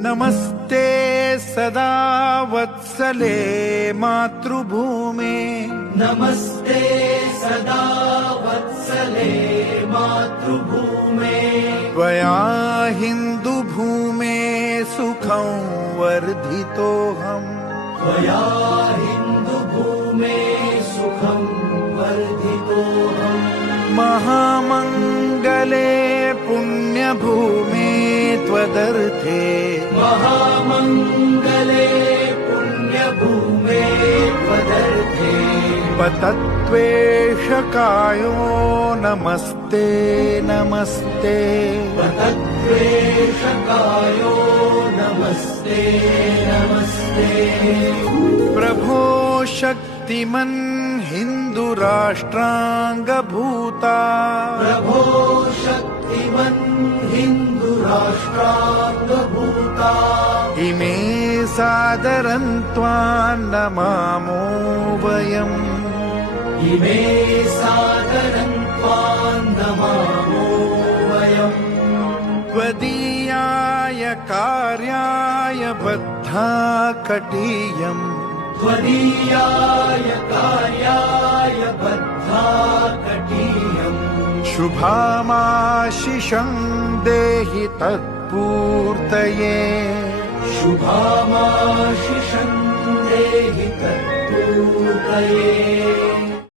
नमस्ते सदा वत्सले मातृभूमे नमस्ते सदा वत्सले मातृभूमे त्वया हिन्दुभूमे सुखं वर्धितोऽहम् त्वया हिन्दुभूमे सुखं वर्धितोऽहम् महामङ्गले पुण्यभूमे त्वदर्थे महामङ्गले पुण्यभूमे त्वदर्थे पतत्वेषकायो नमस्ते नमस्ते पतत्वेषकायो नमस्ते नमस्ते प्रभो शक्तिमन् हिन्दुराष्ट्राङ्गभूता प्रभो शक्तिमन् हिन्दुराष्ट्राङ्गभूता इमे सादरं त्वां नमामो वयम् इमे सादरं त्वां नमामो वयम् त्वदीयाय कार्याय बद्धा कटीयम् त्वदीयाय कार्याय बद्धा कटीयम् शुभामाशिषं देहि तत्पूर्तये शुभामाशिषं देहि तत्पूर्तये